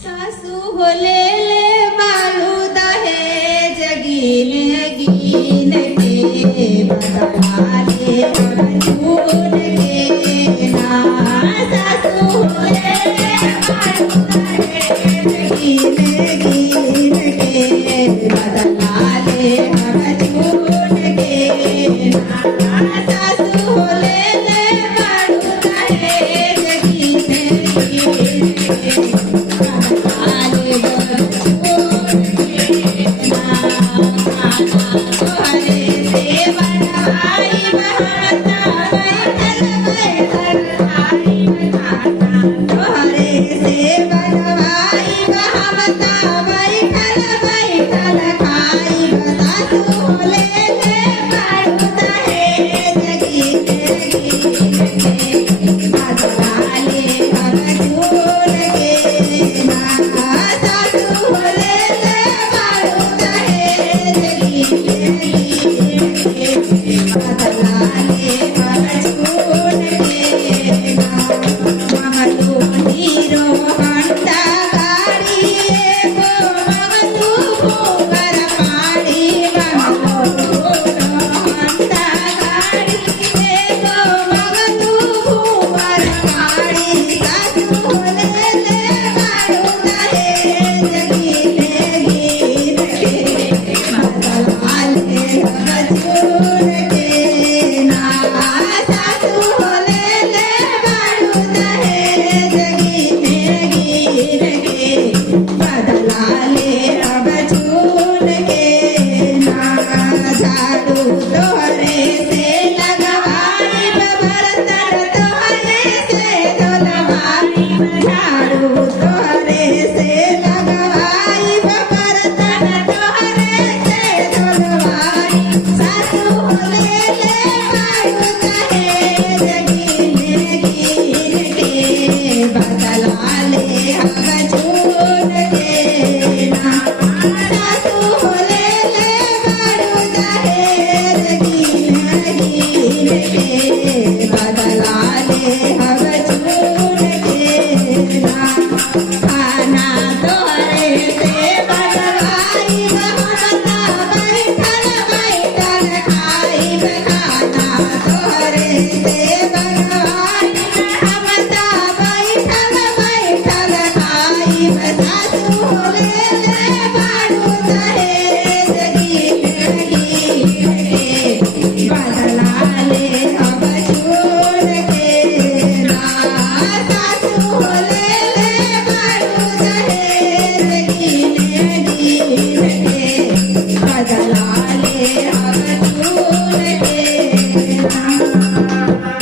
सासू होले ले बालू दहेज गिन गिन के बदलाले झूठ के ना सासू होले ले बालू दहेज गिन गिन के बदलाले झूठ के ना सासू होले ले बालू दहेज गिन गिन के बदला